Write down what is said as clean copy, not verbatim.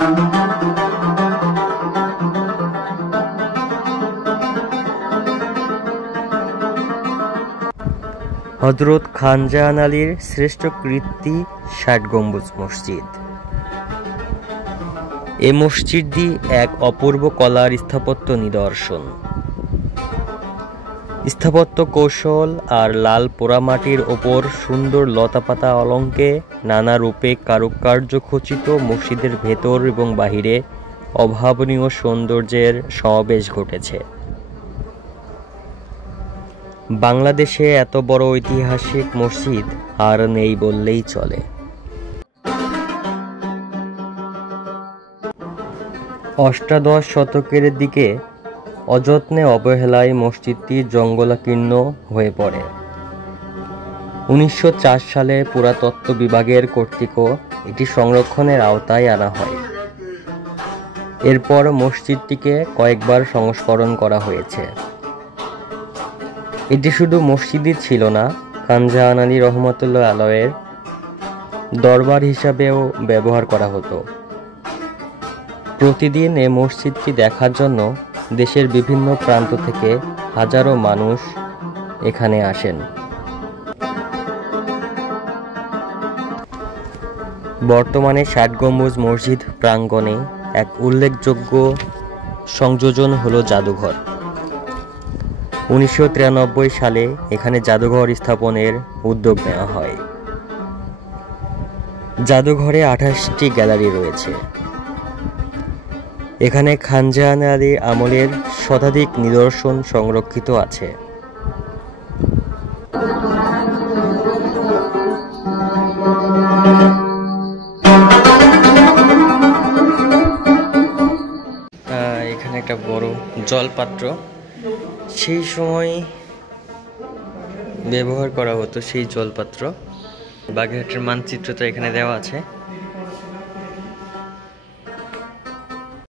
হযরত খানজাহান আলীর শ্রেষ্ঠ কীর্তি ৬০ গম্বুজ মসজিদ। এ মসজিদটি এক অপূর্ব কলার স্থাপত্য নিদর্শন। স্থাপত্য কৌশল আর লাল পোড়ামাটির ওপর সুন্দর লতাপাতা অলঙ্কে নানা রূপে কারুকার্য খচিত মসজিদের ভেতর এবং বাহিরে অভাবনীয় সৌন্দর্যের সমাবেশ ঘটেছে। বাংলাদেশে এত বড় ঐতিহাসিক মসজিদ আর নেই বললেই চলে। অষ্টাদশ শতকের দিকে অযত্নে অবহেলায় মসজিদটি জঙ্গলাকীর্ণ হয়ে পড়ে। ১৯০৪ সালে পুরাতত্ত্ব বিভাগের কর্তৃক এটি সংরক্ষণের আওতায় আনা হয়। এরপর মসজিদটিকে কয়েকবার সংস্করণ করা হয়েছে। এটি শুধু মসজিদই ছিল না, খানজাহান আলী রহমতুল্লাহ আলাইহির দরবার হিসাবেও ব্যবহার করা হতো। প্রতিদিন এ মসজিদটি দেখার জন্য দেশের বিভিন্ন প্রান্ত থেকে হাজারো মানুষ এখানে আসেন। বর্তমানে ৬০ গম্বুজ মসজিদ প্রাঙ্গণে এক উল্লেখযোগ্য সংযোজন হলো জাদুঘর। ১৯৯৩ সালে এখানে জাদুঘর স্থাপনের উদ্যোগ নেওয়া হয়। জাদুঘরে ২৮টি গ্যালারি রয়েছে। এখানে খানজাহান আলী আমলের শতাধিক নিদর্শন সংরক্ষিত আছে। এখানে একটা বড় জলপাত্র, সেই সময় ব্যবহার করা হতো সেই জলপাত্র। বাগেরহাটের মানচিত্রটা এখানে দেওয়া আছে।